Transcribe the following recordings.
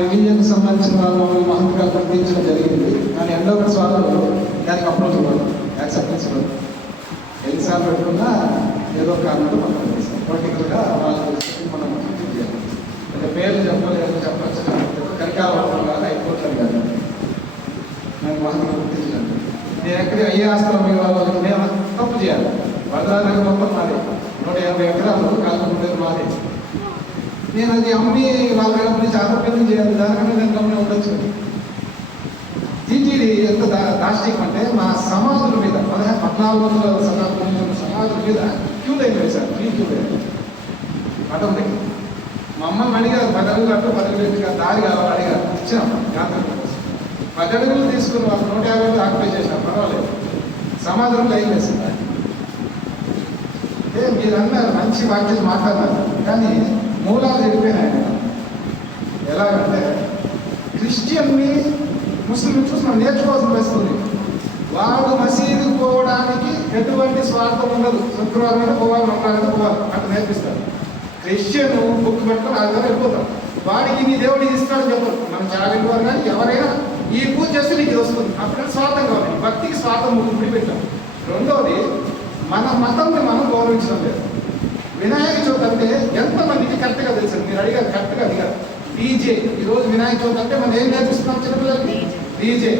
Religion సంబంధించిన వాళ్ళు మహంగా గుర్తించడం జరిగింది. కానీ ఎండోమెంట్స్ వాళ్ళు దానికి అప్రోచ్ ఇవ్వరు యాక్సెప్టెన్స్ ఇవ్వరు ఎన్నిసార్లు పెట్టుకున్నా ఏదో కారణంతో మనం పొలిటికల్గా వాళ్ళు మనం గుర్తింపు చేయాలి. అంటే పేర్లు చెప్పలేదు చెప్పచ్చు. కరికాల కాదు హైకోర్టు కాదు. నేను మహంగా గుర్తించాను నేను ఎక్కడ అయ్యే ఆస్తులు మీ వాళ్ళు నేను తప్పు చేయాలి. భద్రాద్రి మొత్తం మాది. నూట యాభై ఎకరాలు కాకుండా మాది. నేను అది అమ్మి వాళ్ళ నుంచి ఆరోగ్యం చేయాలి దానికన్నా నేను గమని ఉండొచ్చు. టీటీడీ ఎంత దా దాష్టికం అంటే మా సమాధుల మీద పదహారు పద్నాలుగు వందల శతాబ్దంలో సమాధుల మీద క్యూ లైన్ వేశారు ఫ్రీ క్యూ లైన్ పదం దగ్గర మా అమ్మని అడిగారు పదవి అటు పదవి పది దారి కావాలి అడిగారు ఇచ్చాం గాంధీ పదడుగులు తీసుకుని వాళ్ళు నూట యాభై ఆక్యుపై చేశారు పర్వాలేదు. సమాధానం లైన్ వేసింది అంటే మీరు అన్నారు మంచి వాక్యం మాట్లాడారు కానీ మూలాలు చెడిపోయినాయి ఎలాగంటే క్రిస్టియన్ని ముస్లిం చూసి నేర్చుకోవాల్సిన వస్తుంది వాడు మసీదు పోవడానికి ఎటువంటి స్వార్థం ఉండదు. శుక్రవారం అంటే పోవాలి మంగళవారం పోవాలి. అట్లా నేర్పిస్తారు. క్రిస్టియన్ బుక్ పెట్టుకొని ఆ వెళ్ళిపోతాం. వాడికి నీ దేవుడు ఇస్తాడు చెప్పరు. మనం చాలా వారు కానీ ఎవరైనా ఈ పూజ చేస్తే నీకు ఇది వస్తుంది. అప్పుడు స్వార్థం కావాలి. భక్తికి స్వార్థం ముడి పెట్టాం రెండవది మన మతంని మనం గౌరవించడం లేదు. వినాయక చవితి అంటే ఎంతమందికి కరెక్ట్గా తెలుసు? మీరు అడిగారు కరెక్ట్గా అడిగారు. డీజే ఈరోజు వినాయక చవితి అంటే మనం ఏం నేర్పిస్తున్నాం చిన్నపిల్లలకి? డీజే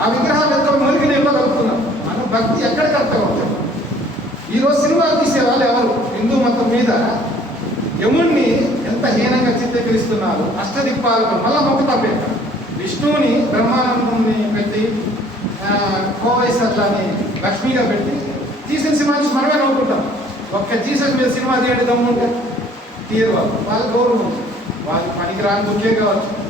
ఆ విగ్రహాలు ఎంతో మునిగి నీళ్ళు కలుపుతున్నాం మన భక్తి ఎక్కడ కరెక్ట్గా ఉంటుంది? ఈరోజు సినిమాలు తీసే వాళ్ళు ఎవరు? హిందూ మతం మీద యముణ్ణి ఎంత హీనంగా చిత్రీకరిస్తున్నారు? అష్టదిక్పాలకు మళ్ళా మొక్కుతా పెట్టారు విష్ణువుని బ్రహ్మానందుని పెట్టి కోవైసర్లని లక్ష్మిగా పెట్టి తీసిన సినిమా చూసి మనమే నవ్వుకుంటాం. ఒక్క జీసస్ మీద సినిమా తీయండి దమ్ముంటే. తీయరు వాళ్ళు. వాళ్ళ గౌరవం ఉంది. వాళ్ళు పనికిరాని ముఖ్యం కావచ్చు.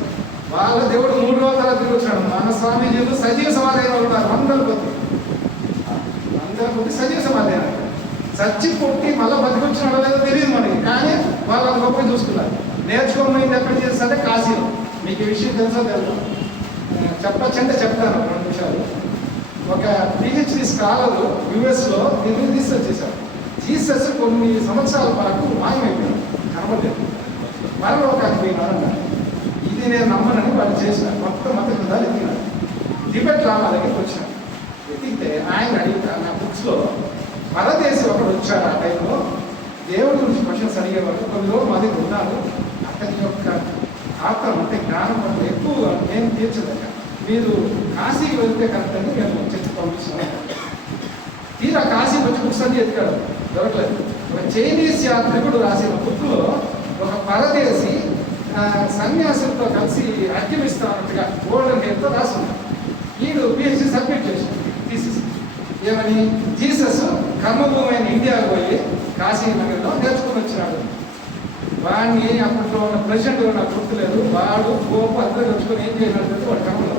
వాళ్ళ దేవుడు మూడు రోజుల తర్వాత తిరిగి వచ్చాడు. మన స్వామీజీలు సజీవ సమాధానం అయిన వాళ్ళు ఉన్నారు వందల కొద్ది. వందల కొద్ది సజీవ సమాధానం. చచ్చి కొట్టి మళ్ళీ బతికొచ్చినాడో లేదో తెలియదు మనకి. కానీ వాళ్ళు గొప్ప చూసుకున్నారు. నేర్చుకోమైంది ఎక్కడ చేస్తే కాశీలో. మీకు ఈ విషయం తెలుసో తెలుసు? చెప్పచ్చంటే చెప్తాను రెండు నిమిషాలు. ఒక పిహెచ్డి స్కాలర్ యుఎస్లో దీన్ని తీసుకొచ్చేసారు జీసస్ కొన్ని సంవత్సరాల వరకు మాయమైపోయింది కనబడలేదు మరొక అన్నారు ఇది నేను నమ్మనని వాళ్ళు చేసిన మొత్తం మత గ్రంథాలు ఎత్తినారు టిబెట్ రామా దగ్గరికి వచ్చాను ఎత్తితే ఆయన అడిగిన నా బుక్స్లో పరదేశి ఒకడు వచ్చాడు ఆ టైంలో. దేవుడి గురించి క్వశ్చన్స్ అడిగేవారు కొన్ని రోజులు మా దగ్గర ఉన్నారు అతని యొక్క ఆత్మ అంటే జ్ఞానం అంటే ఎక్కువ నేను తీర్చదగ్గ మీరు కాశీకి వెళ్తే కరెక్ట్ అని మేము చెప్పి పంపిస్తున్నాం తీరా కాశీకి వచ్చి బుక్స్ అన్ని ఎత్తుకాడు దొరకలేదు. ఒక చైనీస్ యాత్రికుడు రాసిన బుక్లో ఒక పరదేశి సన్యాసులతో కలిసి అర్జమిస్తానట్టుగా గోల్డెన్ హెయిర్తో రాసున్నాడు. వీడు పిహెచ్డి సబ్మిట్ చేశాడు. థీసిస్ ఏమని? జీసస్ కర్మభూమైన ఇండియాకు పోయి కాశీ నగర్లో నేర్చుకుని వచ్చినాడు. వాడిని అప్పట్లో ఉన్న ప్రెసిడెంట్ నాకు గుర్తులేదు. వాడు గోపు అందరూ తెచ్చుకొని ఏం చేయగలుగుతుంది వాడు కర్మలో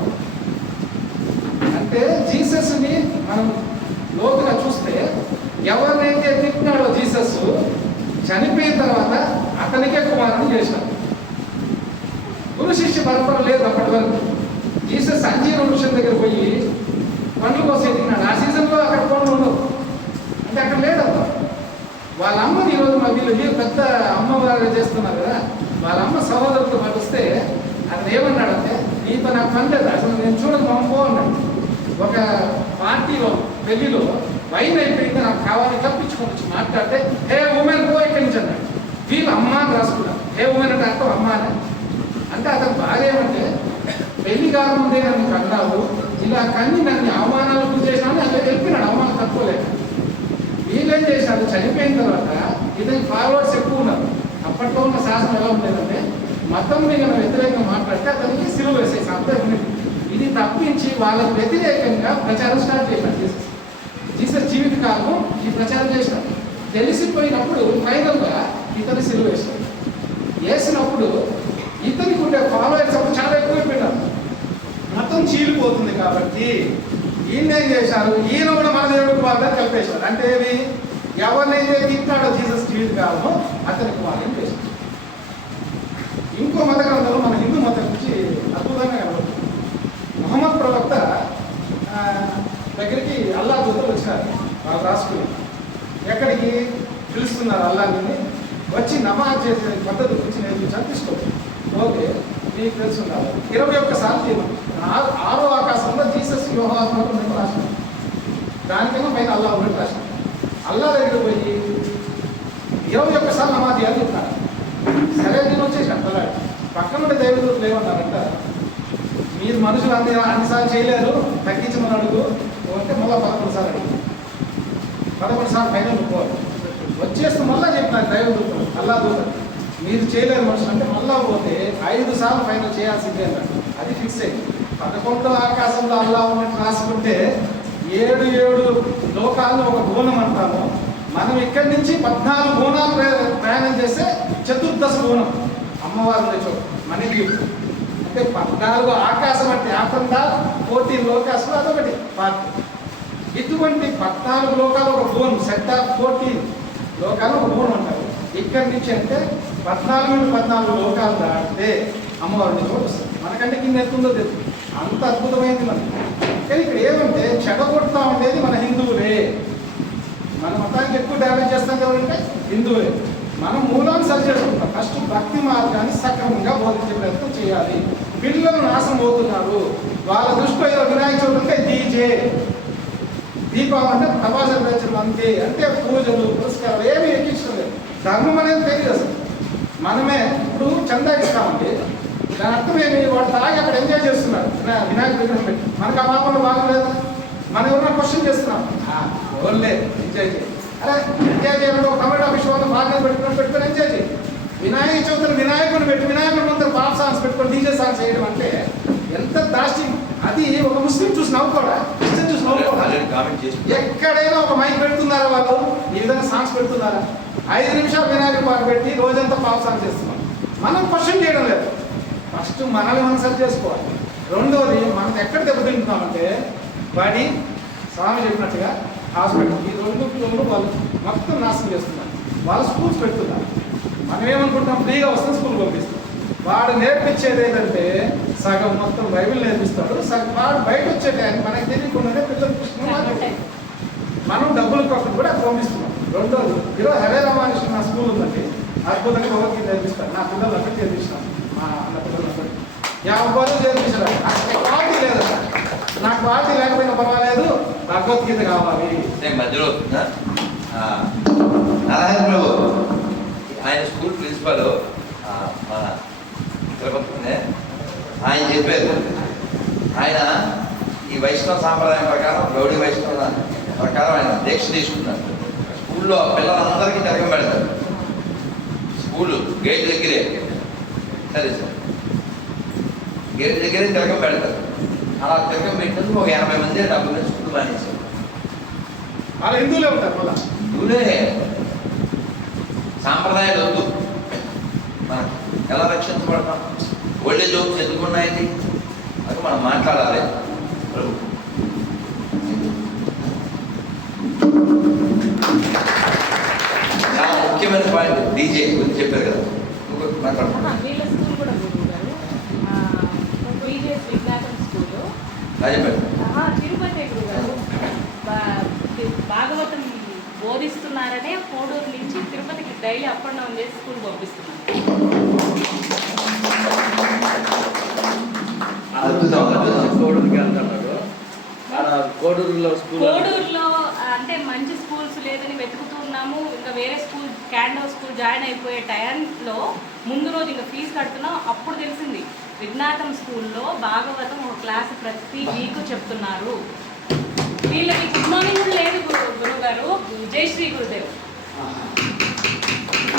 అంటే జీసస్ని మనం లోతుగా చూస్తే ఎవరినైతే తిట్టినాడో జీసస్ చనిపోయిన తర్వాత అతనికే కుమారుని చేశాడు. గురు శిష్య పరంపర లేదు అప్పటి వరకు. జీసస్ అంజీర వృక్షం దగ్గర పోయి పండ్లు కోసం ఎదిగినాడు ఆ సీజన్లో అక్కడ పండ్లు ఉండవు. అంటే అక్కడ లేదు వాళ్ళ అమ్మని ఈరోజు మా వీళ్ళు వీళ్ళు పెద్ద అమ్మవారు చేస్తున్నారు కదా. వాళ్ళ అమ్మ సహోదరులతో పాటు వస్తే అతను ఏమన్నాడంటే నీతో నాకు పని లేదు అసలు నేను చూడదు మా అమ్మ అన్నాడు. ఒక పార్టీలో పెళ్ళిలో వైన్ అయిపోయింది నాకు కావాలి తప్పించుకొని వచ్చి మాట్లాడితే హే ఉమెన్ పో ఇక్కడి నుంచి అన్నాడు వీళ్ళు అమ్మ అని రాసుకున్నారు హే ఉమెన్ అంటే అర్థం అమ్మ అని అంటే అతను బాగా ఏమంటే పెళ్ళి కాకముందే నన్ను కన్నావు ఇలా కన్ని నన్ను అవమానాలు గురి చేసినాను అలా వెళ్ళిపోయినాడు అవమానం తక్కువలేదు వీళ్ళేం చేశారు చనిపోయిన తర్వాత ఇతని ఫాలోవర్స్ ఎక్కువ ఉన్నారు అప్పట్లో ఉన్న శాసనం ఎలా ఉండేదంటే మతం మీద వ్యతిరేకంగా మాట్లాడితే అతనికి సిలువ వేసే సంప్రదాయం ఇది తప్పించి వాళ్ళకి వ్యతిరేకంగా ప్రచారం స్టార్ట్ చేశారు జీసస్ జీవిత జీవితకాలం ఈ ప్రచారం చేసినాం తెలిసిపోయినప్పుడు ఫైనల్గా ఇతని సిలువ వేశాడు వేసినప్పుడు ఇతనికి ఉండే ఫాలోవర్స్ అప్పుడు చాలా ఎక్కువైపోయినారు. మతం చీలిపోతుంది కాబట్టి ఈయన ఏం చేశారు? ఈయన కూడా మన దేవుడికి వాళ్ళని కలిపేశారు. అంటే ఏమి? ఎవరినైతే తిట్టాడో జీసస్ జీవిత కాలమో అతనికి వాళ్ళని చేశారు? ఇంకో మత గ్రంథంలో మన హిందూ మతం గురించి అద్భుతంగా కనబడుతుంది మొహమ్మద్ ప్రవక్త దగ్గరికి అల్లా దూతలు వచ్చినారు వాళ్ళు రాసుకుని ఎక్కడికి పిలుస్తున్నారు అల్లాని వచ్చి నమాజ్ చేసే పద్ధతి గురించి నేను తీసుకోండి ఓకే మీకు తెలుసు ఇరవై ఒక్కసార్లు చేయమని. ఆ- ఆరో ఆకాశంలో జీసస్ యోహాత్మకు నేను రాసిన దానికన్నా పైన అల్లా ఒకటి రాసిన అల్లా దగ్గర పోయి ఇరవై ఒక్కసార్లు నమాజ్ చేయాలి చెప్తాను సరే నేను వచ్చేసాను అలా పక్కన ఉండే దైవదూతలు ఏమన్నారంట మీరు మనుషులు అన్ని అన్నిసార్లు చేయలేరు తగ్గించమని అడుగు. అంటే పదకొండు సార్లు పదకొండు సార్లు పైన పోవాలి మళ్ళా మళ్ళీ చెప్పినారు దైవదూతలు అల్లా దూతలు మీరు చేయలేరు మనుషులు అంటే మళ్ళా పోతే ఐదు సార్లు పైన చేయాల్సిందే అన్నాడు అది ఫిక్స్ అయింది పదకొండు ఆకాశంలో అల్లా ఉన్నట్టు రాసుకుంటే ఏడు ఏడు లోకాలను ఒక గుణం అంటాము. మనం ఇక్కడి నుంచి పద్నాలుగు గుణాలు ప్రయాణం చేస్తే చతుర్దశ గుణం అమ్మవారు తెచ్చు మనకి అంటే పద్నాలుగు ఆకాశం అంటే ఆకందా కోటి లోకాశం అదొకటి. పార్టీ ఇటువంటి పద్నాలుగు లోకాలు ఒక ఫోన్ సెట్ ఆఫ్ కోటి లోకాలు ఒక ఫోన్ అంటారు. ఇక్కడి నుంచి అంటే పద్నాలుగు నుండి పద్నాలుగు లోకాలు దాటితే అమ్మవారి వస్తుంది. మనకంటే కింద ఎత్తుందో తెలుసు. అంత అద్భుతమైంది మనకి. కానీ ఇక్కడ ఏమంటే చెడగొడతా ఉండేది మన హిందువులే. మన మతానికి ఎక్కువ డ్యామేజ్ చేస్తాం ఎవరంటే హిందువులే మనం మూలాన్ని సరి చేసుకుంటాం. ఫస్ట్ భక్తి మార్గాన్ని సక్రమంగా బోధించే ప్రయత్నం చేయాలి. పిల్లలు నాశనం అవుతున్నారు. వాళ్ళ దృష్టిలో ఏదో వినాయక చవితి ఉంటే డీజే. దీపావళి అంటే ప్రభాస ప్రచనం అంతే. అంటే పూజలు పురస్కారాలు ఏమీ ఎక్కించడం లేదు. ధర్మం అనేది తెలియదు అసలు. మనమే ఇప్పుడు చందా ఇస్తామండి. దాని అర్థం ఏమి? వాడు తాగి అక్కడ ఎంజాయ్ చేస్తున్నాడు వినాయక విగ్రహం పెట్టి. మనకు ఆ పాపంలో బాగలేదు మనం ఎవరైనా క్వశ్చన్ చేస్తున్నాం. ఓన్లే ఎంజాయ్ చేయి. అరే ఎంజాయ్ చేయాలంటే ఒక ఆఫీస్ విషయం బాగా పెట్టుకుని పెట్టుకొని ఎంజాయ్ చేయి. వినాయక చవితిని వినాయకుని పెట్టి వినాయకుడు ముందర పాప సాంగ్స్ పెట్టుకొని డీజే సాంగ్స్ చేయడం అంటే ఎంత దాష్ట్యం అది ఒక ముస్లిం చూసి నవ్వుకోడా క్రిస్టియన్ చూసి నవ్వుకోడా ఎక్కడైనా ఒక మైక్ పెడుతున్నారా వాళ్ళు ఈ విధంగా సాంగ్స్ పెడుతున్నారా? ఐదు నిమిషాలు వినాయక పాట పెట్టి రోజంతా పాప్ సాంగ్ చేస్తున్నాం. మనం క్వశ్చన్ చేయడం లేదు. ఫస్ట్ మనల్ని మనం సరి చేసుకోవాలి. రెండోది మనం ఎక్కడ దెబ్బతింటున్నామంటే బడి స్వామి చెప్పినట్టుగా హాస్పిటల్. ఈ రెండు రెండు వాళ్ళు మొత్తం నాశనం చేస్తున్నారు. వాళ్ళు స్కూల్స్ పెడుతున్నారు. మనం ఏమనుకుంటాం ఫ్రీగా వస్తే స్కూల్ పంపిస్తాం. వాడు నేర్పించేది ఏంటంటే సగం మొత్తం బైబిల్ నేర్పిస్తాడు సగం వాడు బయట వచ్చే టైం మనకి తెలియకుండానే పిల్లలు కృష్ణ మనం డబ్బులు కొరకు కూడా పంపిస్తున్నాం రెండోది ఈరోజు హరే రామాకృష్ణ నా స్కూల్ ఉందండి. అద్భుతంగా భగవద్గీత నేర్పిస్తాను నా పిల్లలు అక్కడ చేర్పిస్తాను మా అన్న పిల్లలు ఎవరు చేర్పించడం నాకు క్వాలిటీ లేదు నాకు క్వాలిటీ లేకపోయినా పర్వాలేదు. భగవద్గీత కావాలి. నేను మధ్యలో ప్రభు ఆయన స్కూల్ ప్రిన్సిపల్ ఆ, మన తిరుపతినే. ఆయన చెప్పారు ఆయన ఈ వైష్ణవ సాంప్రదాయం ప్రకారం గౌడీ వైష్ణవ ప్రకారం ఆయన దీక్ష తీసుకున్నారు స్కూల్లో పిల్లలందరికీ తిరగం పెడతారు స్కూలు గేట్ దగ్గరే. సరే సార్. గేట్ దగ్గరే తిరగం పెడతారు అలా తిరగం పెట్టినందుకు ఒక ఎనభై మంది డెబ్బై మంది స్కూల్ మానేశారు. వాళ్ళు హిందువులే ఉంటారు సాంప్రదాయాలు వద్దు. ఎలా రక్షించబడతాం? ఓల్డేజ్ హోమ్స్ ఎందుకు ఉన్నాయండి అది మనం మాట్లాడాలి. ప్రభు. చాలా ముఖ్యమైన పాయింట్ డీజే గురించి చెప్పారు కదా. భాగవతం బోధిస్తున్నారనే కోడూరు నుంచి తిరుపతికి డైలీ అప్ అండ్ డౌన్ చేసి స్కూల్ పంపిస్తున్నారు. కోడూరులో స్కూల్ కోడూరులో అంటే మంచి స్కూల్స్ లేదని వెతుకుతున్నాము ఇంకా వేరే స్కూల్ క్యాండో స్కూల్ జాయిన్ అయిపోయే టైంలో ముందు రోజు ఇంకా ఫీజు కడుతున్నాం. అప్పుడు తెలిసింది విజ్ఞాతం స్కూల్లో భాగవతం ఒక క్లాస్ ప్రతి వీక్ చెప్తున్నారు. వీళ్ళకి గుడ్ మార్నింగ్ కూడా లేదు గురు- గురువు గారు జై శ్రీ గురుదేవ్.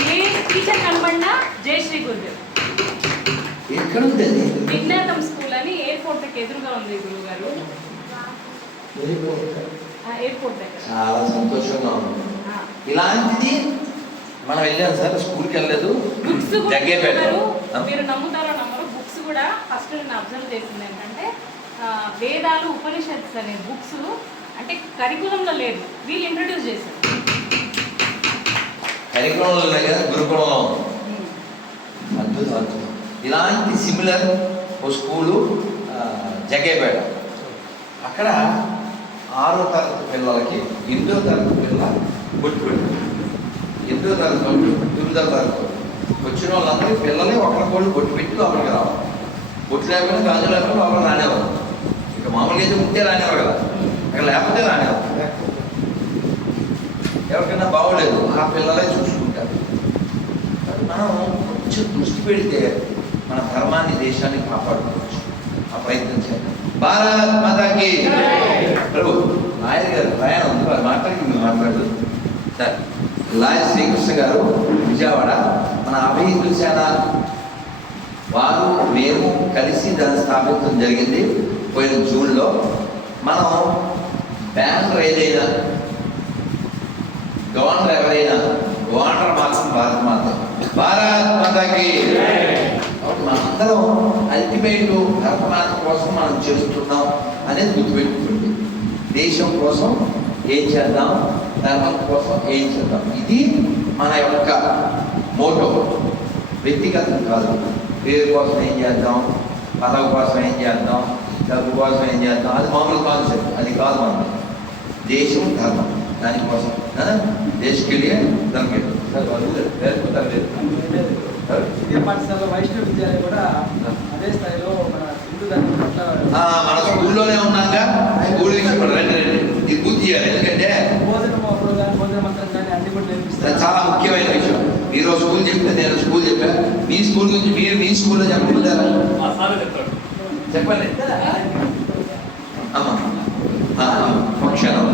ఏ టీచర్ కనబడినా జై శ్రీ గురుదేవ్. ఎక్కడ ఉంది అది? విజ్ఞాతం స్కూల్ అని ఎయిర్పోర్ట్ ఎదురుగా ఉంది గురువు గారు చాలా సంతోషంగా ఉంది. ఇలాంటిది మనం వెళ్ళాం సార్ స్కూల్కి వెళ్ళలేదు. జగ్గేపేట ఉన్నారు. మీరు నమ్ముతారో నమ్మరు బుక్స్ కూడా ఫస్ట్ నేను అబ్జర్వ్ చేసింది ఏంటంటే వేదాలు ఉపనిషత్స్ అనే బుక్స్ అంటే కరికులంలో లేదు. వీళ్ళు ఇంట్రడ్యూస్ చేశారు. కరికులంలో ఉన్నాయి కదా గురుకులంలో. అద్భుతం అద్భుతం. ఇలాంటి సిమిలర్ ఓ స్కూలు జగ్గేపేట అక్కడ ఆరో తరగతి పిల్లలకి ఎనిమిదో తరగతి పిల్ల బొట్టు పెట్టుకుంటుంది ఎనిమిదో తరగతి తొమ్మిదో తరగతి వచ్చిన వాళ్ళందరికీ పిల్లలే ఒకరికొళ్ళు బొట్టు పెట్టి లోపలికి రావాలి. బొట్టు లేకుండా గాజు లేకుండా లోపల రానేవారు ఇక మామూలుగా అయితే ముందే రానేవారు కదా. అక్కడ లేకపోతే రానేవారు ఎవరికైనా బాగోలేదు ఆ పిల్లలే చూసుకుంటారు. మనం కొంచెం దృష్టి పెడితే మన ధర్మాన్ని దేశాన్ని కాపాడుకోవచ్చు. ఆ ప్రయత్నం చేయాలి భారత్ మాతాకి ప్రభు లాయర్ గారు ప్రయాణం ఉంది వారు మాట్లాడు సార్ లాయర్ శ్రీకృష్ణ గారు విజయవాడ మన అభయ సేన వారు మేము కలిసి దాన్ని స్థాపించడం జరిగింది పోయిన జూన్లో. మనం బ్యానర్ ఏదైనా గవర్నర్ ఎవరైనా గవర్నర్ మాత్రం భారత మాత భారత్ మాతకి. మనందరం అల్టిమేట్ ధర్మాత కోసం మనం చేస్తున్నాం అనేది గుర్తుపెట్టుకోండి. దేశం కోసం ఏం చేద్దాం? ధర్మం కోసం ఏం చేద్దాం? ఇది మన యొక్క మోటో. వ్యక్తిగతం కాదు. పేరు కోసం ఏం చేద్దాం? పదవి కోసం ఏం చేద్దాం? డబ్బు కోసం ఏం చేద్దాం? అది మామూలు కాన్సెప్ట్ అది కాదు మనం దేశం ధర్మం. దానికోసం? దేశకి ధర్మం వైష్ణవ విద్యాలయం కూడా అదే స్థాయిలో మన హిందూ ధర్మం మన స్కూల్లోనే ఉన్నాక స్కూల్ కూడా రండి రండి. ఇది పూర్తి చేయాలి ఎందుకంటే చాలా ముఖ్యమైన విషయం మీరు స్కూల్ చెప్తే నేను స్కూల్ చెప్పా మీ స్కూల్ గురించి మీరు మీ స్కూల్లో చెప్పకుంటారా చెప్పండి క్షణం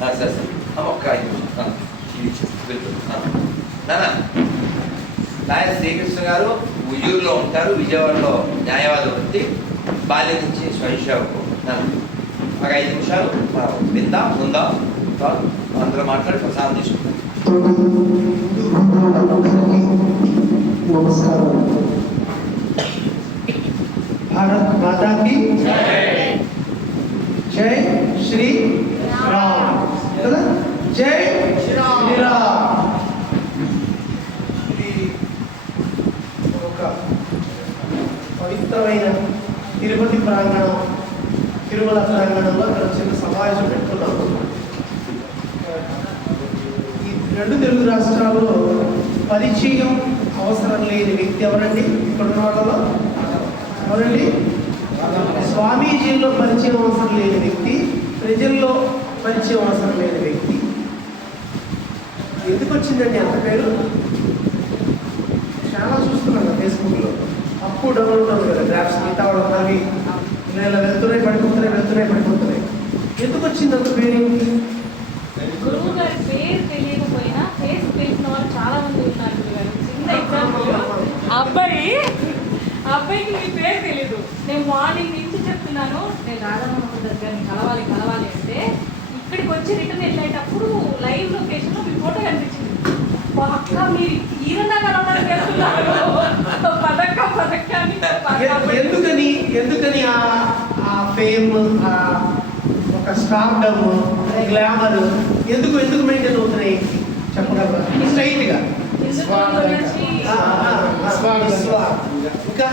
సరే సరే ఒక్క ఐదు ఇది నాయన శ్రీకృష్ణ గారు ఉయ్యూరులో ఉంటారు విజయవాడలో న్యాయవాద వృత్తి బాల్య నుంచి స్వయం ఒక ఐదు నిమిషాలు విందా ఉందా. అందరూ మాట్లాడి ప్రసాదం తీసుకుంటాం నమస్కారం భారత్ మాతా की జై శ్రీ రామ్ కదా జై శ్రీరామ్ ఇది ఒక పవిత్రమైన తిరుపతి ప్రాంగణం తిరుమల ప్రాంగణంలో ఇక్కడ చిన్న సమావేశం పెట్టుకున్నాము ఈ రెండు తెలుగు రాష్ట్రాల్లో పరిచయం అవసరం లేని వ్యక్తి ఎవరండి ఇక్కడ ఉన్న వాళ్ళలో ఎవరండి స్వామీజీల్లో పరిచయం అవసరం లేని వ్యక్తి ప్రజల్లో పరిచయం అవసరం లేని వ్యక్తి ఎందుకు వచ్చిందండి అంత పేరు చాలా చూస్తున్నాను ఫేస్బుక్లో అప్పుడు డౌన్లోడ్ అవుతుంది కదా గ్రాఫ్స్ మిగతా వాళ్ళు అవి ఇలా ఇలా వెళ్తున్నాయి పడిపోతున్నాయి వెళ్తున్నాయి పడిపోతున్నాయి ఎందుకు వచ్చింది అంత పేరు ఏంటి గురువు గారి పేరు తెలియకపోయినా ఫేస్ తెలిసిన వాళ్ళు చాలా మంది ఉన్నారు చిన్న ఎగ్జాంపుల్ అబ్బాయి అబ్బాయికి మీ పేరు తెలీదు. నేను మార్నింగ్ నుంచి చెప్తున్నాను నేను రాధామోహన్ దగ్గర కలవాలి కలవాలి అంటే ఇక్కడికి వచ్చి రిటర్న్ వెళ్ళేటప్పుడు లైవ్ లొకేషన్లో మీ ఫోటో కనిపించింది. "ఓ అక్క మీరు ఈరన్నా కలవడానికి వెళ్తున్నారు. పదక్క పదక్క ఎందుకని ఆ ఆ ఫేమ్ ఆ ఒక స్టార్డమ్ గ్లామర్ ఎందుకు ఎందుకు మెయింటైన్ అవుతున్నాయి? చెప్పగలరా? స్ట్రైట్గా. హిందుత్వం గురించి ఆ, ఆ, ఆ, నిస్వార్థంగా. ఇంకా?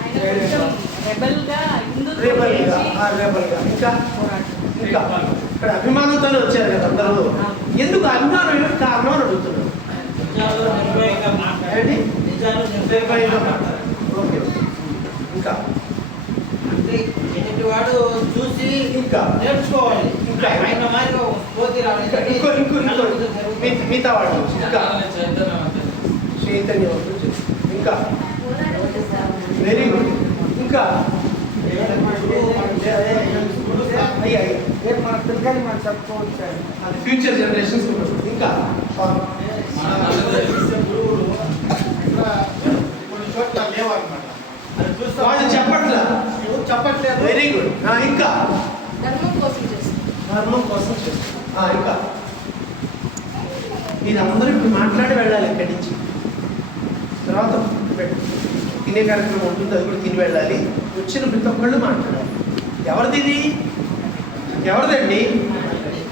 ఆయన కొంచెం రెబల్గా హిందుత్వం రేబల్గా గురించి ఆ, రేబల్గా ఇంకా? ఇక్కడ అభిమానంతోనే వచ్చారు కదా అందరూ. ఎందుకు అభిమానం ఏమిటి కారణం అని అడుగుతున్నాను ఏంటి నిర్భయంగా మాట్లాడాలి. Okay okay. ఇంకా అంటే ఎదుటి వాడు చూసి ఇంకా. నేర్చుకోవాలి. ఇంకా. ఆయన మాదిరిగా రావాలి. ఇంకా ఇంకో మిగతా వాళ్ళు. ఇంకా. చైతన్యం ఇంకా. వెరీ గుడ్ ఇంకా. అది ఫ్యూచర్ జనరేషన్స్ ఇంకా. కొన్ని చోట్ల లేవన్నమాట చెప్పట్లేదు. వెరీ గుడ్ ఇంకా? ధర్మం కోసం చేస్తుంది. ధర్మం కోసం చేస్తాం ఆ, ఇంకా? మీరందరూ ఇప్పుడు మాట్లాడి వెళ్ళాలి ఇక్కడి నుంచి. తర్వాత. తినే కార్యక్రమం ఉంటుంది అది కూడా తిని వెళ్ళాలి. వచ్చిన ప్రతి ఒక్కళ్ళు మాట్లాడాలి. ఎవరిది ఇది? ఎవరిదండి?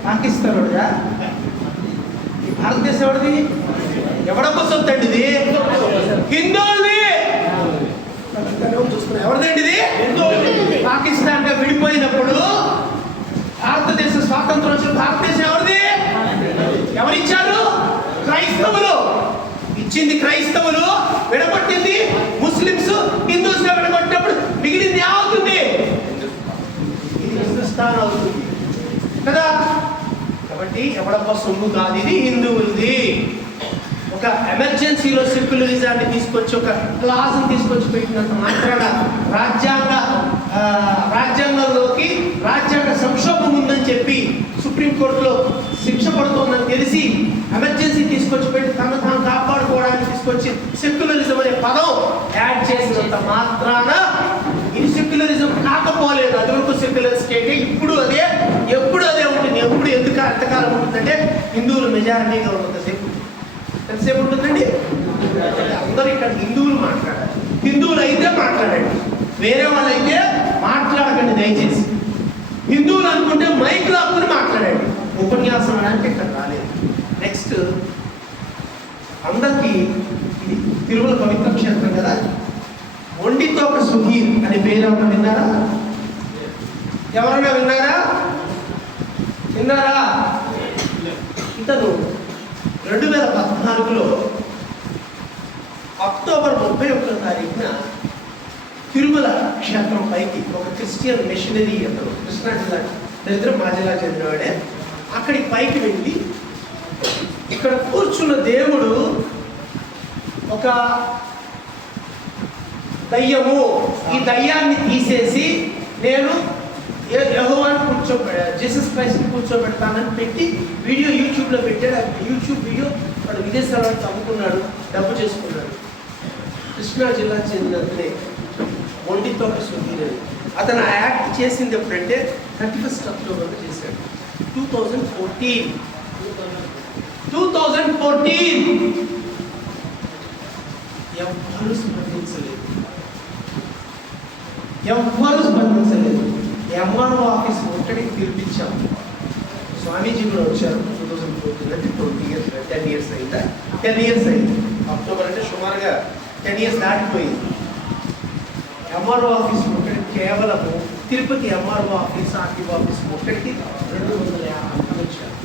పాకిస్తాన్ వాడిదా? ఈ భారతదేశం ఎవరిది? ఎవడమ్మ సొత్తు అండి ఇది? హిందువులది చూసుకున్నాం ఎవరిదండి ఇది? పాకిస్తాన్గా విడిపోయినప్పుడు భారతదేశ స్వాతంత్రం వచ్చిన భారతదేశం ఎవరిది? ఎవరిచ్చారు? క్రైస్తవులు. ఇచ్చింది క్రైస్తవులు. విడగొట్టింది ముస్లిమ్స్. హిందూస్గా విడగొట్టినప్పుడు మిగిలింది ఏమవుతుంది? హిందుస్థాన్ అవుతుంది. కదా? కాబట్టి ఎవడప్ప సొమ్ము కాదు. ఇది హిందువులది. ఒక ఎమర్జెన్సీలో సెక్యులరిజాన్ని తీసుకొచ్చి ఒక క్లాస్ తీసుకొచ్చి పెట్టినంత మాత్రాన రాజ్యాంగ రాజ్యాంగంలోకి రాజ్యాంగ సంక్షోభం ఉందని చెప్పి సుప్రీంకోర్టులో శిక్ష పడుతోందని తెలిసి ఎమర్జెన్సీ తీసుకొచ్చి పెట్టి తను తాను కాపాడుకోవడానికి తీసుకొచ్చి సెక్యులరిజం అనే పదం యాడ్ చేసినంత మాత్రాన ఇది సెక్యులరిజం కాకపోలేదు. అది వరకు సెక్యులర్ స్టేట్ ఇప్పుడు అదే ఎప్పుడు అదే ఉంటుంది ఎప్పుడు ఎందుకు ఎంతకాలం ఉంటుందంటే హిందువులు మెజారిటీగా ఉంటుంది ఎంతసేపు ఉంటుందండి? అందరూ ఇక్కడ హిందువులు మాట్లాడాలి. హిందువులు అయితే మాట్లాడండి. వేరే వాళ్ళు అయితే మాట్లాడకండి దయచేసి. హిందువులు అనుకుంటే మైక్ లాక్కుని మాట్లాడండి. ఉపన్యాసం అంటే ఇక్కడ రాలేదు. నెక్స్ట్ అందరికీ ఇది తిరుమల పవిత్ర క్షేత్రం కదా? ఒండితో ఒక సుధీర్ అనే పేరు ఎవరైనా విన్నారా? ఎవరైనా విన్నారా? విన్నారా? ఇతను రెండు వేల పద్నాలుగులో అక్టోబర్ ముప్పై ఒకటో తారీఖున తిరుమల క్షేత్రం పైకి ఒక క్రిస్టియన్ మిషనరీ అతను కృష్ణా జిల్లా దరిద్ర మా చెందినవాడే అక్కడికి పైకి వెళ్ళి ఇక్కడ కూర్చున్న దేవుడు ఒక దయ్యము. ఈ దయ్యాన్ని తీసేసి నేను యెహోవాని కూర్చోబె జీసస్ క్రైస్ట్ కూర్చోబెడతానని పెట్టి వీడియో యూట్యూబ్లో పెట్టాడు ఆ యూట్యూబ్ వీడియో వాడు విదేశాల నుంచి అమ్ముకున్నాడు డబ్బు చేసుకున్నాడు కృష్ణా జిల్లా చెందిన అతనే ఒంటితో సుధీర్ అని అతను ఆ యాక్ట్ చేసింది ఎప్పుడంటే థర్టీ ఫస్ట్ అక్టోబర్లో చేశాడు two thousand fourteen two thousand fourteen ఎవ్వరూ స్పందించలేదు ఎవ్వరూ స్పందించలేదు ఎంఆర్ఓ ఆఫీస్ ఒక్కడికి పిలిపించాం. స్వామీజీ కూడా వచ్చారు. టూ థౌసండ్ ఫోర్టీన్ అంటే ట్వంటీ ఇయర్స్ టెన్ ఇయర్స్ అయిందా? టెన్ ఇయర్స్ అయింది. అక్టోబర్ అంటే సుమారుగా టెన్ ఇయర్స్ దాటిపోయింది. ఎంఆర్ఓ ఆఫీస్ ఒక్కడికి కేవలము Tirupati MRO office RTO office ఒక్కడికి రెండు వందల యాభై వచ్చారు.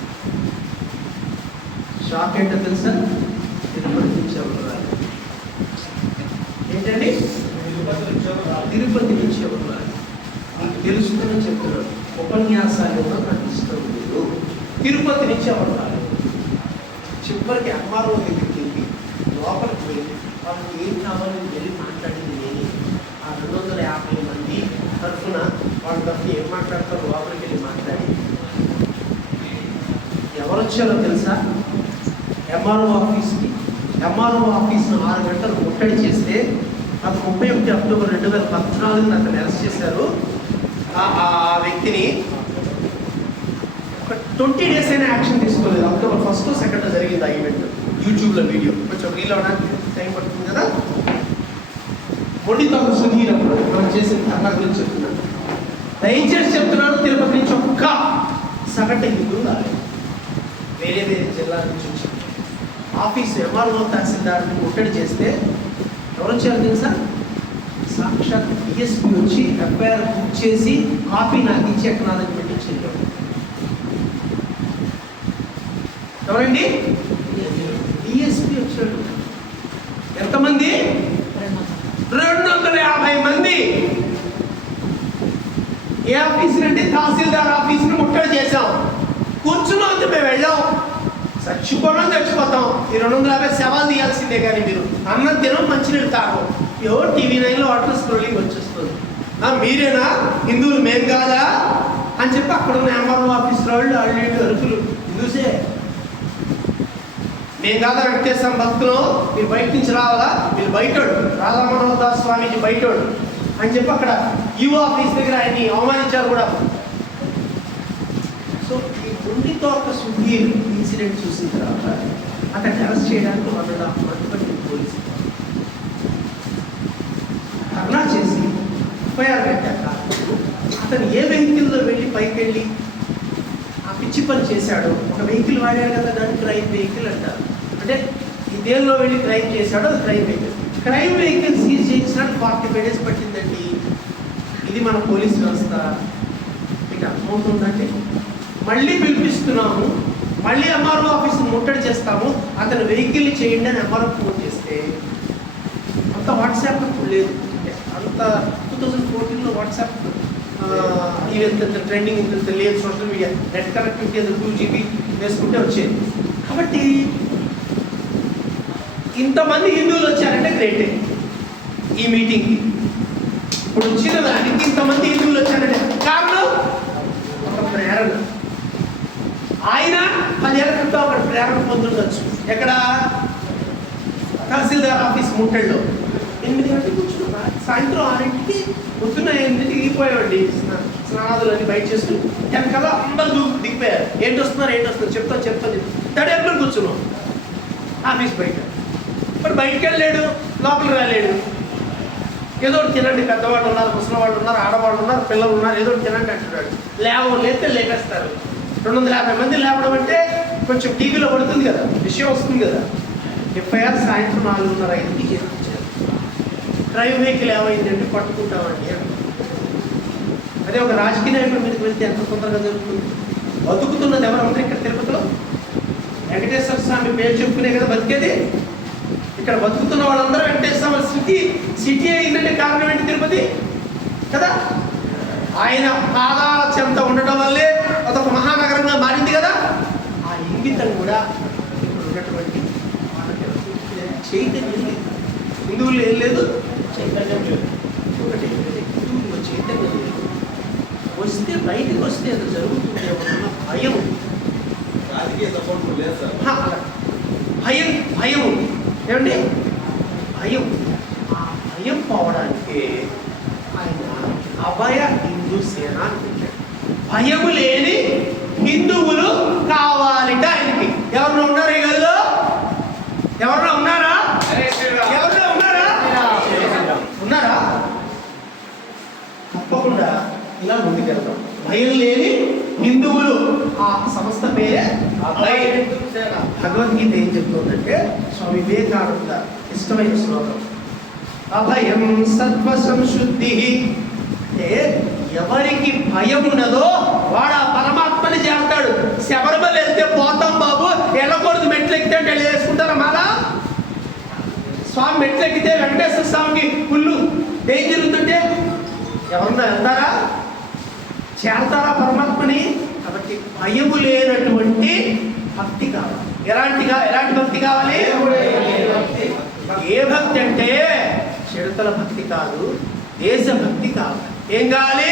షాక్ ఏంటో తెలుసా? తిరుపతి నుంచి ఎవరు రాలేదు. ఏంటండి? తిరుపతి నుంచి ఎవరు రాలేదు. తెలుసుకుని చెప్తున్నాడు ఉపన్యాసాలు ఇవ్వడం నాకు లేదు. తిరుపతి నుంచి ఎవరు చివరికి అమ్మారావు దగ్గరికి వెళ్ళి లోపలికి వెళ్ళి వాళ్ళకి ఏం కావాలని వెళ్ళి మాట్లాడింది నేనే ఆ రెండు వందల యాభై మంది తరఫున వాళ్ళ తరఫున ఏం మాట్లాడతారో? లోపలికి వెళ్ళి మాట్లాడి. ఎవరు వచ్చారో తెలుసా? ఎంఆర్ఓ ఆఫీస్కి. ఎంఆర్ఓ ఆఫీస్ను ఆరు గంటలు ముట్టడి చేస్తే అది ముప్పై ఒకటి అక్టోబర్ రెండు వేల పద్నాలుగున అతను అరెస్ట్ చేశారు. ఆ- వ్యక్తిని ఒక ట్వంటీ డేస్ అయినా యాక్షన్ తీసుకోలేదు. అక్టోబర్ ఫస్ట్ సెకండ్ జరిగింది ఆ ఈవెంట్ యూట్యూబ్లో వీడియో. కొంచెం రీల్ అవడానికి టైం పడుతుంది కదా? మొండితో సుధీర్ అప్పుడు మనం చేసిన ధర్నా గురించి చెప్తున్నాను దయచేసి చెప్తున్నాను తిరుపతి నుంచి ఒక్క సగటు హిందువు రాలేదు. వేరే వేరే జిల్లాల నుంచి వచ్చింది. ఆఫీస్ ఎంఆర్ఓ తహసీల్దార్ని ముట్టడి చేస్తే ఎవరు వచ్చారు తెలుసా? సాక్షాత్ డిఎస్పీ వచ్చి ఎఫ్ఐఆర్ బుక్ చేసి కాపీ నాకు ఇచ్చి ఎక్నాలజ్మెంట్ ఇచ్చింది ఎవరండి డిఎస్పీ వచ్చాడు ఎంతమంది రెండు వందల యాభై మంది ఏ ఆఫీస్ నుండి తహసీల్దార్ ఆఫీస్ని ముట్టడి చేశాం కూర్చున్నాం మేము వెళ్ళాం చచ్చిపోవడం చచ్చిపోతాం ఈ రెండు వందల యాభై సవాల్ తీయాల్సిందే కానీ మీరు అన్నం తినం మంచినీళ్ళు తాగం ఎవరు టీవీ నైన్లో వాటర్ స్క్రోలింగ్ వచ్చేస్తుంది. మీరేనా? హిందువులు మేం కాదా? అని చెప్పి అక్కడ ఉన్న ఎంఆర్ఓ ఆఫీస్ వాళ్ళు వాళ్ళు అరుకులు అరుపులు. హిందూసే. మేము కాదా వెంకటేశ్వరం భక్తులు? మీరు బయట నుంచి రావాలా? మీరు బయటోడు. రాధా మనోహర్ దాస్ స్వామీజీ బయటోడు. అని చెప్పి అక్కడ యువ ఆఫీస్ దగ్గర ఆయన్ని అవమానించారు కూడా. సో ఈ గుండి తోక సుధీర్ ఇన్సిడెంట్ చూసిన తర్వాత అక్కడ అరెస్ట్ చేయడానికి వన్ అండ్ హాఫ్ మంత్ పట్టింది పోలీసు ధర్నా చేసి ఎఫ్ఐఆర్ పెట్టాక అతను ఏ వెహికల్లో వెళ్ళి పైకి వెళ్ళి ఆ పిచ్చి పని చేశాడు ఒక వెహికల్ వాడాడు కదా దాన్ని క్రైమ్ వెహికల్ అంటారు. అంటే ఈ దేనిలో వెళ్ళి క్రైమ్ చేశాడో అది crime vehicle. Crime vehicle seize చేయించడానికి ఫార్టీ ఫైవ్ డేస్ పట్టిందండి. ఇది మన పోలీస్ వ్యవస్థ. మీకు అర్థమవుతుందండి మళ్ళీ పిలిపిస్తున్నాము మళ్ళీ ఎంఆర్ఓ ఆఫీస్ ముట్టడి చేస్తాము అతను వెహికల్ చేయండి అని ఎంఆర్ఓ ఫోన్ చేస్తే అంత వాట్సాప్ లేదు. టూ థౌజండ్ ఫోర్టీన్లో వాట్సాప్ ఇవి ఎంత ట్రెండింగ్ ఇంత లేదు సోషల్ మీడియా నెట్ కనెక్టివిటీ అది టూ జీబీ వేసుకుంటే వచ్చేది. కాబట్టి ఇంతమంది హిందువులు వచ్చారంటే గ్రేటే ఈ మీటింగ్కి ఇప్పుడు వచ్చిన దానికి ఇంతమంది హిందువులు వచ్చారంటే కారణం ఒక ప్రేరణ. ఆయన పదిహేల క్రితం అక్కడ ప్రేరణ పొందుండొచ్చు. ఎక్కడ తహసీల్దార్ ఆఫీస్ ముట్టెళ్ళలో ఎనిమిది గంటలకు కూర్చున్నా సాయంత్రం ఆరింటికి పొద్దున్న ఎనిమిదింటికి దిగిపోయామండి స్నా- స్నానాదులు అన్ని బయట చేసుకుని వెనకాల అందరూ దూ దిగిపోయారు. ఏంటి వస్తున్నారు ఏంటి వస్తున్నారు? చెప్తాను చెప్తాను ఎప్పుడు కూర్చున్నాం. ఆఫీస్ బయట. మరి బయటకు వెళ్ళలేడు లోపలికి రాలేడు. ఏదో ఒకటి తినండి పెద్దవాళ్ళు ఉన్నారు ముసలివాళ్ళు ఉన్నారు ఆడవాళ్ళు ఉన్నారు పిల్లలు ఉన్నారు ఏదో ఒకటి తినండి అంటున్నాడు. లేవ లేస్తే లేపేస్తారు. రెండు వందల యాభై మంది లేపడం అంటే కొంచెం టీవీలో పడుతుంది కదా విషయం వస్తుంది కదా. ఎఫ్ఐఆర్ సాయంత్రం నాలుగున్నర ఐదుకి డ్రైవ్ వెహికల్ ఏమైందంటే పట్టుకుంటామండి. అదే ఒక రాజకీయ నాయకుడి మీదకి వెళ్తే ఎంత తొందరగా జరుగుతుంది? బతుకుతున్నది ఎవరు? ఇక్కడ తిరుపతిలో? వెంకటేశ్వర స్వామి పేరు చెప్పుకునే కదా బతికేది? ఇక్కడ బతుకుతున్న వాళ్ళందరూ వెంకటేశ్వర సిటీ సిటీ అయిందంటే కారణం ఏంటి తిరుపతి? కదా? ఆయన పాదాల చెంత ఉండటం వల్లే అదొక మహానగరంగా మారింది కదా? ఆ ఇంగితం కూడా ఇప్పుడు ఉన్నటువంటి చైతన్యం లేదు హిందువులు ఏం లేదు. ఒకటి వచ్చి చైతన్యం వస్తే బయటకు వస్తే అది జరుగుతుంది అన్న భయం రాజకీయ సపోర్ట్ లేదు సార్ భయం భయం ఏమండి భయం ఆ భయం పోవడానికి ఆయన అభయ హిందూ సేన భయం భయము లేని హిందువులు కావాలిట ఆయనకి ఎవరు ఉన్నారు ఈ గదిలో ఎవరు ఎవరు ఉన్నారా ఉన్నారా తప్పకుండా ఇలా లేని హిందువులు. ఆ సంస్థ పేరే భగవద్గీత ఏం చెప్తుందంటే స్వామి వివేకానంద ఇష్టమైన శ్లోకం. అభయం సత్వ సంశుద్ధి ఎవరికి భయం ఉన్నదో వాడు ఆ పరమాత్మని చేస్తాడు. శబరిమల వెళ్తే పోతాం బాబు వెళ్ళకూడదు మెట్లు ఎక్కితే అంటే వేసుకుంటారా మాలా? స్వామి మెట్లు ఎక్కితే వెంకటేశ్వర స్వామికి పుల్లు ఏం జరుగుతుంటే ఎవరన్నా వెళ్తారా? చేరతారా పరమాత్మని కాబట్టి భయము లేనటువంటి భక్తి కావాలి. ఎలాంటిగా ఎలాంటి భక్తి కావాలి? ఏ భక్తి అంటే చిడతల భక్తి కాదు దేశభక్తి కావాలి. ఏం కావాలి?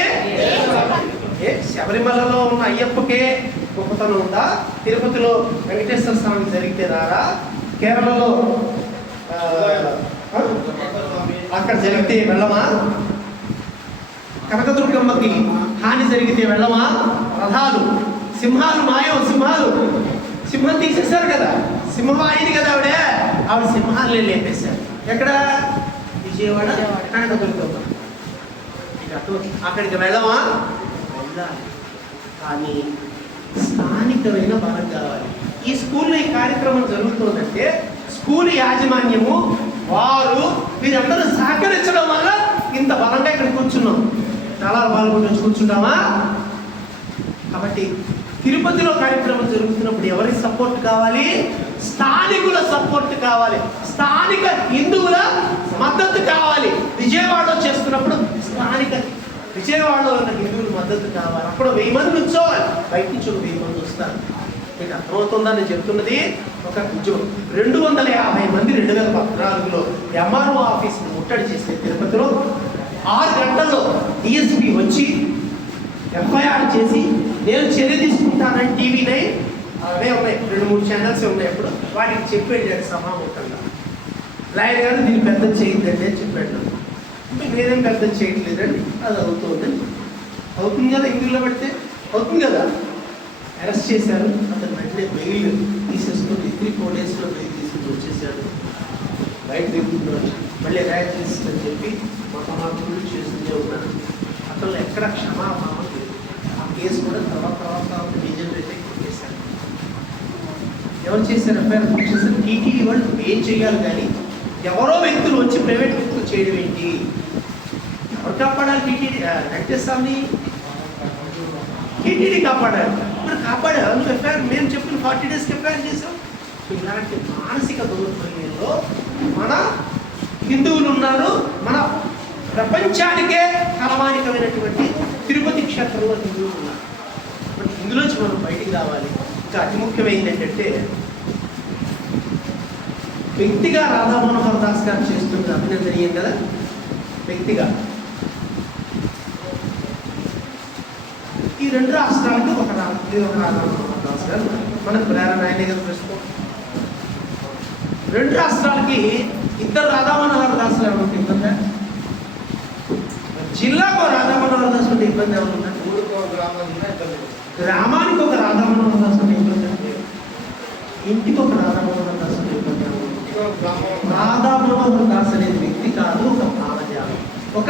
శబరిమలలో ఉన్న అయ్యప్పకే గొప్పతనం ఉందా? తిరుపతిలో వెంకటేశ్వర స్వామి జరిగితే రారా? కేరళలో అక్కడ జరిగితే వెళ్ళమా? కనకదుర్గమ్మకి హాని జరిగితే వెళ్ళమా రథాలు. సింహాలు మాయం సింహాలు. సింహం తీసేశారు కదా. సింహం అయింది కదా ఆవిడే. ఆవిడ సింహాలే లేపేశారు. ఎక్కడ? విజయవాడ కనకదుర్గమ్మ. ఇక అక్కడికి వెళ్ళమా వెళ్ళాలి. కానీ స్థానికమైన బలం కావాలి. ఈ స్కూల్లో ఈ కార్యక్రమం జరుగుతుందంటే స్కూల్ యాజమాన్యము వారు వీరందరూ సహకరించడం వల్ల ఇంత బలంగా ఇక్కడ కూర్చున్నాం. చాలా పాల్గొని వచ్చి కూర్చుంటామా? కాబట్టి తిరుపతిలో కార్యక్రమం జరుగుతున్నప్పుడు ఎవరి సపోర్ట్ కావాలి? స్థానికుల సపోర్ట్ కావాలి. స్థానిక హిందువుల మద్దతు కావాలి. విజయవాడలో చేస్తున్నప్పుడు స్థానిక విజయవాడలో ఉన్న హిందువుల మద్దతు కావాలి. అప్పుడు వెయ్యి మంది ఉంచోవాలి బయట నుంచి ఒక వెయ్యి మంది వస్తారు. మీకు అర్థమవుతుందా? నేను చెప్తున్నది ఒక ఉద్యోగం రెండు వందల యాభై మంది రెండు వేల పద్నాలుగులో ఎంఆర్ఓ ఆఫీస్ ముట్టడి చేసే తిరుపతిలో ఆరు గంటల్లో డిఎస్పీ వచ్చి ఎఫ్ఐఆర్ చేసి నేను చర్య తీసుకుంటానని టీవీ నైన్ అవే ఉన్నాయి. రెండు మూడు ఛానల్స్ ఉన్నాయి అప్పుడు. వాటికి చెప్పాడు నేను సమావేశంగా. లాయర్ గారు దీన్ని పెద్ద చేయొద్దండి అని చెప్పాడు. మీకు నేనేం పెద్ద చేయట్లేదండి అది అవుతుందని అవుతుంది కదా ఇంగ్లీష్లో పడితే? అవుతుంది కదా. అరెస్ట్ చేశారు అతను వెంటనే బెయిల్ తీసేసుకొని త్రీ ఫోర్ డేస్లో బెయిల్ తీసుకుని వచ్చేసాడు. బయట దిగుతున్నాడు మళ్ళీ ర్యాక్ అని చెప్పి మా మహాత్ములు చేస్తూనే ఉన్నారు అతను ఎక్కడ క్షమాపణ లేదు. ఆ కేసు కూడా తర్వాత తర్వాత తర్వాత డీజనరేట్ చేశారు ఎవరు చేశారు ఎఫ్ఐఆర్ బుక్ టీటీడీ వాళ్ళు ఏం చేయాలి కానీ ఎవరో వ్యక్తులు వచ్చి ప్రైవేట్ వ్యక్తులు చేయడం ఏంటి? ఎవరు కాపాడాలి టీటీడీ? వెంకటేశ్వరని టీటీడీ కాపాడాలి. మరి కాపాడారు. ఎఫ్ఐఆర్ మేము చెప్పిన ఫార్టీ డేస్కి ఎఫ్ఐఆర్ చేసాం సో ఇలాంటి మానసిక దౌర్బల్యంలో మన హిందువులు ఉన్నారు. మన ప్రపంచానికే కలమానికమైనటువంటి తిరుపతి క్షేత్రంలో హిందువులు ఉన్నారు. బట్ ఇందులోంచి మనం బయటికి రావాలి. ఇంకా అతి ముఖ్యమైనది ఏంటంటే వ్యక్తిగా రాధా మనోహర్ దాస్ గారు చేస్తున్నది అభినందనీయం కదా? వ్యక్తిగా. ఈ రెండు రాష్ట్రాలకు ఒక రాధా మనోహర్ దాస్ గారు మనకు ప్రేరణ ఆయన కదా ప్రస్తుతం రెండు రాష్ట్రాలకి ఇద్దరు రాధా మనోహర్ దాస్ గారు ఉంటే ఇబ్బంది జిల్లాకు ఒక రాధా మనోహర్ దాస్ ఉంటే ఇబ్బంది లేదు. గ్రామానికి ఒక రాధా మనోహర్ దాస్ ఉంటే ఇబ్బంది అంటే ఇంటికి ఒక రాధా మనోహర్ దాస్ ఉంటే ఇబ్బంది ఎవరు? ఊరికో గ్రామం రాధా మనోహర్ దాస్. అనేది వ్యక్తి కాదు ఒక భావజాలం. ఒక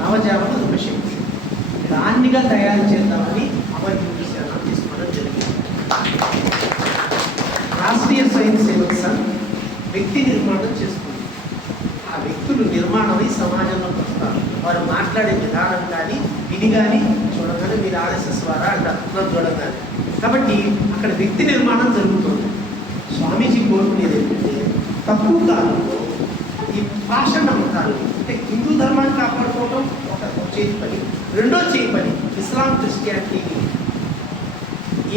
భావజాలం. ఒక శక్తి. దాన్నిగా తయారు చేద్దామని అభ్యర్థి తీసుకోవడం జరిగింది రాష్ట్రీయ స్వయం సేవక్ సంఘం వ్యక్తి నిర్మాణం చేస్తుంది ఆ వ్యక్తులు నిర్మాణమై సమాజంలోకి వస్తారు వారు మాట్లాడే విధానం కానీ విని కానీ చూడగానే మీరు ఆర్ఎస్ఎస్ వారా అంటారు నన్ను చూడగానే. కాబట్టి అక్కడ వ్యక్తి నిర్మాణం జరుగుతుంది. స్వామీజీ కోరుకునేది ఏంటంటే తక్కువ కాలంలో ఈ భాషణ నమ్మకాలు అంటే హిందూ ధర్మాన్ని కాపాడుకోవడం ఒక చేతి పని. రెండో చేయి పని ఇస్లాం క్రిస్టియానిటీని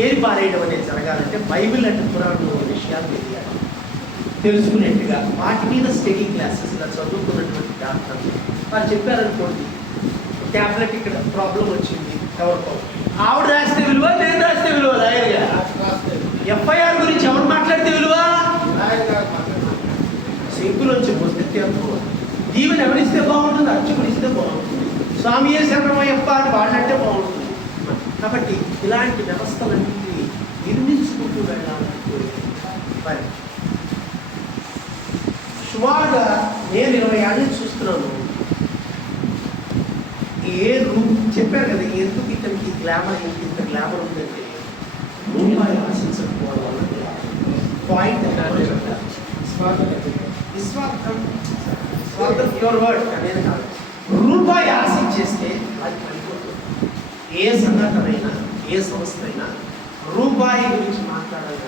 ఏరి పారేయడం అనేది జరగాలంటే బైబిల్ అంటే పురాణంలో విషయాలు తెలియాలి. తెలుసుకునేట్టుగా వాటి మీద స్టడీ క్లాసెస్ ఇలా చదువుకున్నటువంటి డాక్టర్ వారు చెప్పారనుకోండి ట్యాబ్లెట్ ఇక్కడ ప్రాబ్లం వచ్చింది ఎవరికో ఆవిడ రాస్తే విలువ నేను రాస్తే విలువ లాయర్గా ఎఫ్ఐఆర్ గురించి ఎవరు మాట్లాడితే విలువ? సింకులోంచి పోస్తే దీవెని ఎవరిస్తే బాగుంటుంది? అర్చకుడు ఇస్తే బాగుంటుంది. స్వామి శరణమయ్యప్ప అని వాళ్ళంటే బాగుంటుంది. కాబట్టి ఇలాంటి వ్యవస్థలన్నింటినీ నిర్మించుకుంటూ వెళ్ళాలంటే మరి సుమారుగా నేను ఇరవై ఏళ్ళ నుంచి చూస్తున్నాను. ఏ రూమ్ చెప్పారు కదా ఎందుకు ఇతనికి గ్లామర్ ఏంటి ఇంత గ్లామర్ ఉందంటే రూపాయి ఆశించకపోవడం వల్ల పాయింట్ నిస్వార్థం స్వార్థం ప్యూర్ వర్డ్ అనేది కాదు. రూపాయి ఆశించేస్తే అది పనిపోతుంది. ఏ సంఘటన అయినా ఏ సంస్థ అయినా రూపాయి గురించి మాట్లాడాలి.